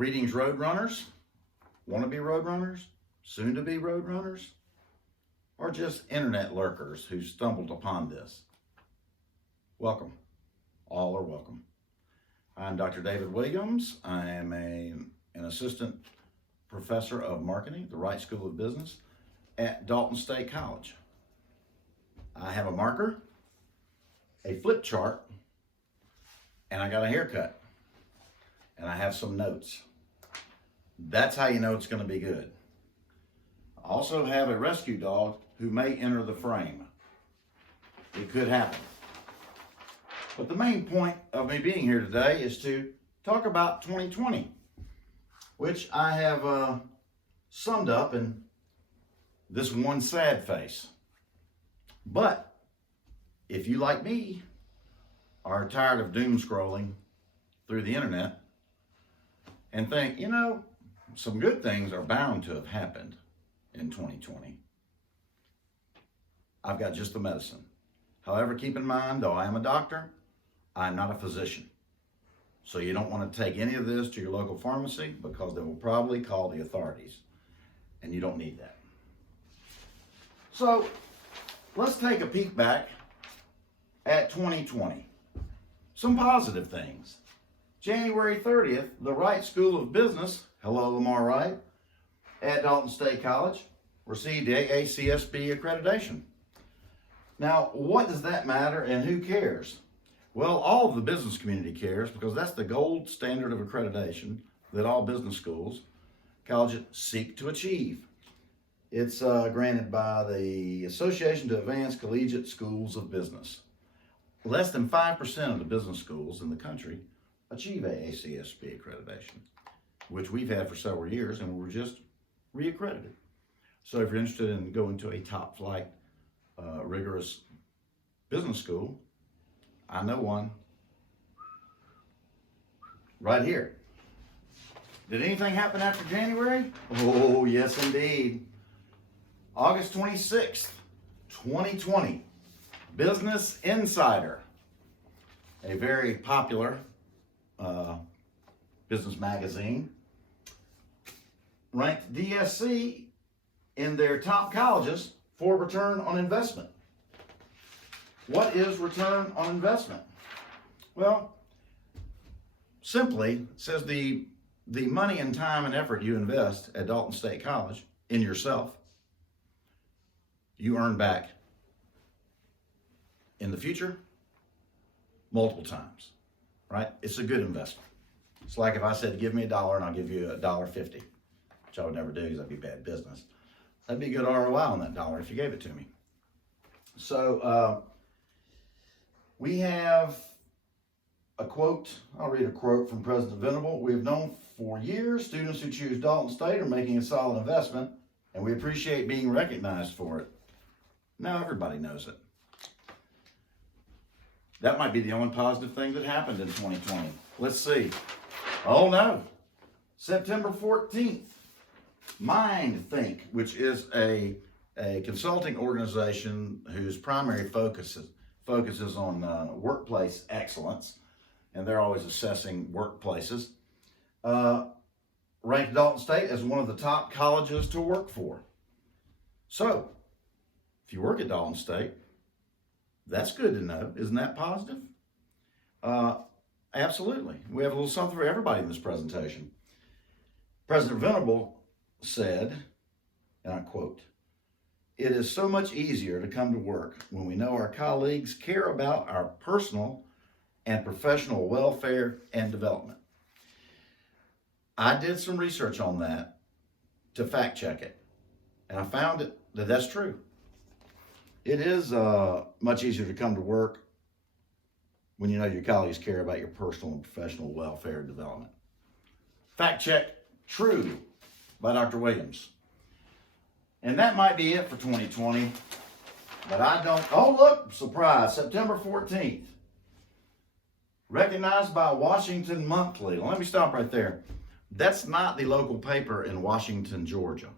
Greetings, Roadrunners, wannabe Roadrunners, soon-to-be Roadrunners, or just internet lurkers who stumbled upon this. Welcome. All are welcome. I'm Dr. David Williams. I am an assistant professor of marketing at the Wright School of Business at Dalton State College. I have a marker, a flip chart, and I got a haircut. And I have some notes. That's how you know it's going to be good. I also have a rescue dog who may enter the frame. It could happen. But the main point of me being here today is to talk about 2020, which I have summed up in this one sad face. But if you, like me, are tired of doom scrolling through the internet, and think, you know, some good things are bound to have happened in 2020. I've got just the medicine. However, keep in mind, though I am a doctor, I'm not a physician. So you don't want to take any of this to your local pharmacy because they will probably call the authorities. And you don't need that. So let's take a peek back at 2020. Some positive things. January 30th, the Wright School of Business, hello Lamar Wright, at Dalton State College, received AACSB accreditation. Now, what does that matter and who cares? Well, all of the business community cares because that's the gold standard of accreditation that all business schools, colleges seek to achieve. It's granted by the Association to Advance Collegiate Schools of Business. Less than 5% of the business schools in the country achieve AACSB accreditation, which we've had for several years, and we're just reaccredited. So if you're interested in going to a top flight, rigorous business school, I know one right here. Did anything happen after January? Oh, yes, indeed. August 26th, 2020, Business Insider, a very popular business magazine, ranked DSC in their top colleges for return on investment. What is return on investment? Well, simply it says the money and time and effort you invest at Dalton State College in yourself, you earn back in the future multiple times, right? It's a good investment. It's like if I said, give me $1 and I'll give you $1.50, which I would never do because that'd be bad business. That'd be a good ROI on that dollar if you gave it to me. So we have a quote. I'll read a quote from President Venable. We have known for years students who choose Dalton State are making a solid investment, and we appreciate being recognized for it. Now everybody knows it. That might be the only positive thing that happened in 2020. Let's see. Oh no. September 14th, MindThink, which is a consulting organization whose primary focus is on workplace excellence, and they're always assessing workplaces, ranked Dalton State as one of the top colleges to work for. So, if you work at Dalton State, that's good to know. Isn't that positive? Absolutely. We have a little something for everybody in this presentation. President Venable said, and I quote, "It is so much easier to come to work when we know our colleagues care about our personal and professional welfare and development." I did some research on that to fact check it, and I found that that's true. It is much easier to come to work when you know your colleagues care about your personal and professional welfare and development. Fact check, true, by Dr. Williams. And that might be it for 2020, but I don't, oh look, surprise, September 14th. Recognized by Washington Monthly. Well, let me stop right there. That's not the local paper in Washington, Georgia,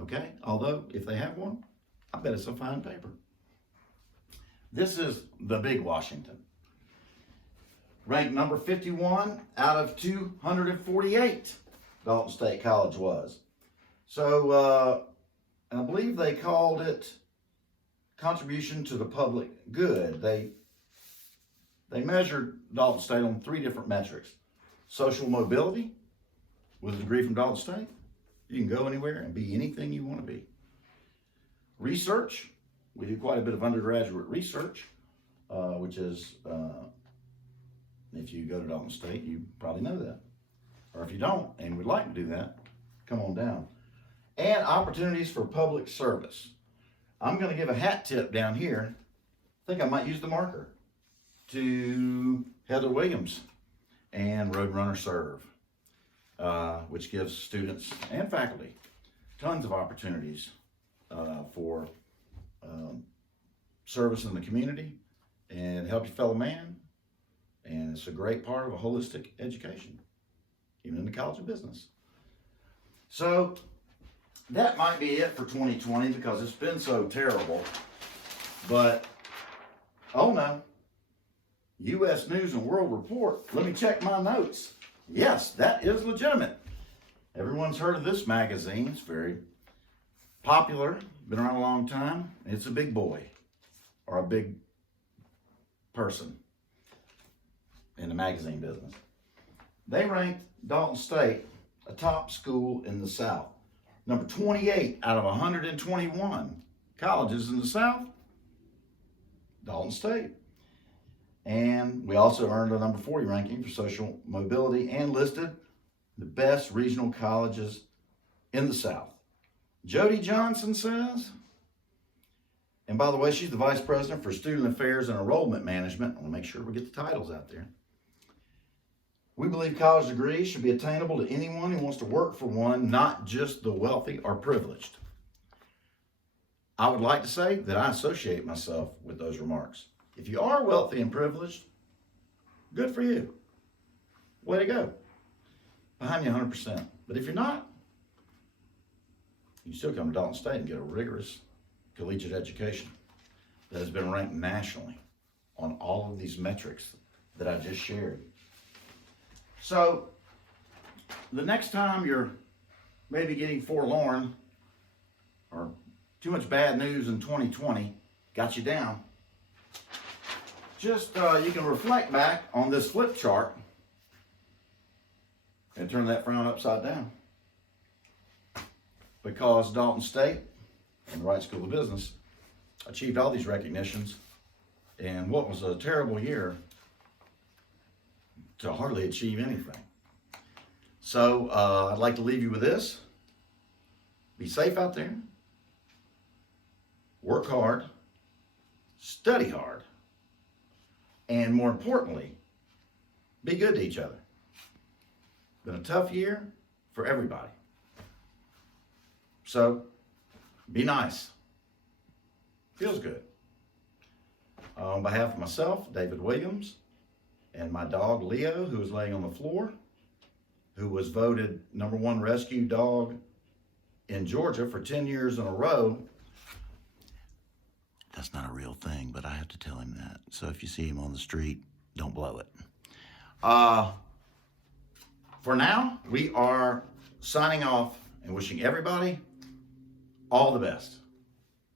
okay? Although, if they have one, I bet it's a fine paper. This is the big Washington. Ranked number 51 out of 248. Dalton State College was. So, and I believe they called it contribution to the public good. They measured Dalton State on 3 different metrics. Social mobility, with a degree from Dalton State, you can go anywhere and be anything you want to be. Research, we do quite a bit of undergraduate research, which is, if you go to Dalton State, you probably know that. Or if you don't and would like to do that, come on down. And opportunities for public service. I'm going to give a hat tip down here. I think I might use the marker to Heather Williams and Roadrunner Serve, which gives students and faculty tons of opportunities for service in the community and help your fellow man. And it's a great part of a holistic education, even in the College of Business. So that might be it for 2020 because it's been so terrible. But, oh no, U.S. News and World Report. Let me check my notes. Yes, that is legitimate. Everyone's heard of this magazine. It's very popular, been around a long time. It's a big boy or a big person in the magazine business. They ranked Dalton State a top school in the South. Number 28 out of 121 colleges in the South, Dalton State. And we also earned a number 40 ranking for social mobility and listed the best regional colleges in the South. Jody Johnson says, and by the way, she's the Vice President for Student Affairs and Enrollment Management. I want to make sure we get the titles out there. We believe college degrees should be attainable to anyone who wants to work for one, not just the wealthy or privileged. I would like to say that I associate myself with those remarks. If you are wealthy and privileged, good for you. Way to go. Behind you 100%. But if you're not, you still come to Dalton State and get a rigorous collegiate education that has been ranked nationally on all of these metrics that I just shared. So, the next time you're maybe getting forlorn or too much bad news in 2020 got you down, just you can reflect back on this flip chart and turn that frown upside down. Because Dalton State and the Wright School of Business achieved all these recognitions in what was a terrible year to hardly achieve anything. So I'd like to leave you with this. Be safe out there. Work hard. Study hard. And more importantly, be good to each other. Been a tough year for everybody. So be nice. Feels good. On behalf of myself, David Williams, and my dog Leo, who is laying on the floor, who was voted #1 rescue dog in Georgia for 10 years in a row. That's not a real thing, but I have to tell him that. So if you see him on the street, don't blow it. For now, we are signing off and wishing everybody all the best.